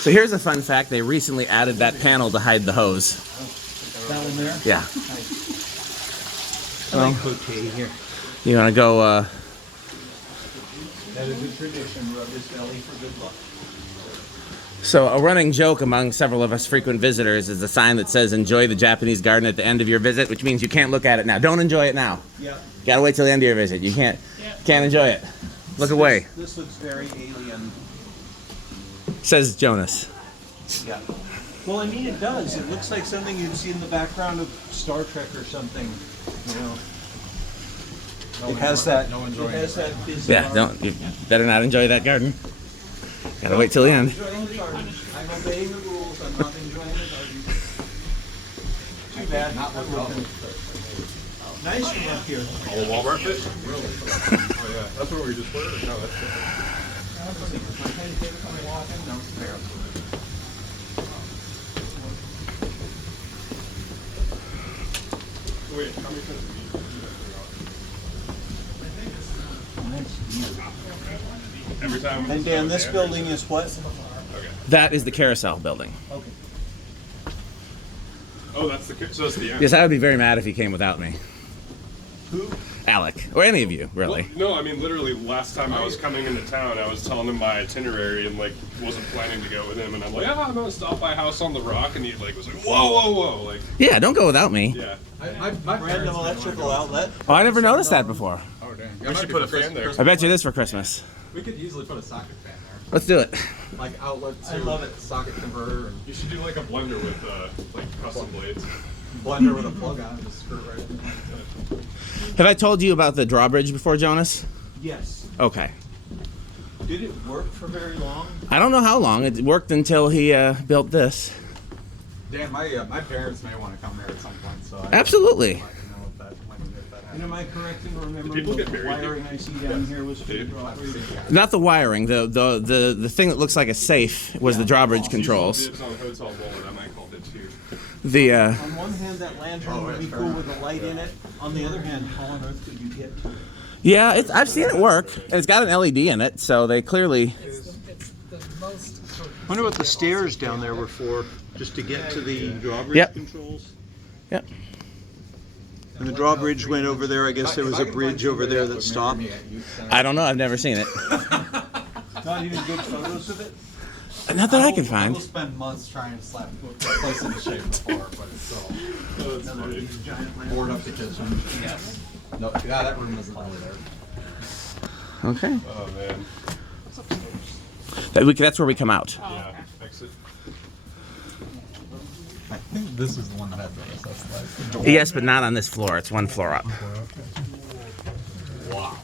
So here's a fun fact. They recently added that panel to hide the hose. That one there? Yeah. I like Cote here. You want to go... That is a tradition. Rub his belly for good luck. So a running joke among several of us frequent visitors is the sign that says enjoy the Japanese garden at the end of your visit, which means you can't look at it now. Don't enjoy it now. Yep. Gotta wait till the end of your visit. You can't enjoy it. Look away. This looks very alien. Says Jonas. Yeah. Well, I mean, it does. It looks like something you'd see in the background of Star Trek or something. You know. It has that. No enjoying. It has that bizarre. Yeah, don't. You better not enjoy that garden. Gotta wait till the end. Enjoying the garden. I'm obeying the rules. I'm not enjoying the garden. Too bad. Not working. Nice one up here. Oh, Walmart fish? Really? Oh yeah, that's what we just were. No, that's good. Wait, how many times have you every time? And Dan, this building is what? Okay. That is the carousel building. Okay. Oh, that's the so that's the end. Yes, I would be very mad if you came without me. Who? Alec, or any of you, really. Well, no, I mean literally. Last time I was coming into town, I was telling him my itinerary and like wasn't planning to go with him, and I'm like, I'm gonna stop by House on the Rock, and he like was like, whoa, like, Yeah, don't go without me. yeah. Random electrical outlet. Oh, I never noticed that before. Oh, dang. We should put a fan there. I bet you it is for Christmas. We could easily put a socket fan there. Let's do it. Like outlet to I love it. socket converter and You should do like a blender with like custom blades. blender with a plug on it, just screw it right in. Have I told you about the drawbridge before, Jonas? Yes. Okay. Did it work for very long? I don't know how long. It worked until he built this. Dan, my parents may want to come here at some point, so Absolutely. I'd like to know if that happens. And am I correct in remembering people get the buried wiring I see down here was for the Did. drawbridge? Not the wiring. The thing that looks like a safe was the drawbridge controls. Dibs on Hotel Wallet, I might call it too. The On one hand, that lantern would be cool with a light in it. On the other hand, how on earth could you get to it? yeah, I've seen it work. And it's got an LED in it, so they clearly. I wonder what the stairs down there were for, just to get to the drawbridge Yep. controls. Yep. And the drawbridge went over there. I guess there was a bridge over there that stopped. I don't know. I've never seen it. Not even good photos of it. Not that I can find. We'll spend months trying to slap that place into shape before, but it's still Oh, that's funny. board up the kitchen. Yes. No, yeah, that room isn't really there. Okay. Oh man. That's where we come out. Yeah. Exit. I think this is the one that had the recessed lights. Yes, but not on this floor. It's one floor up. Wow.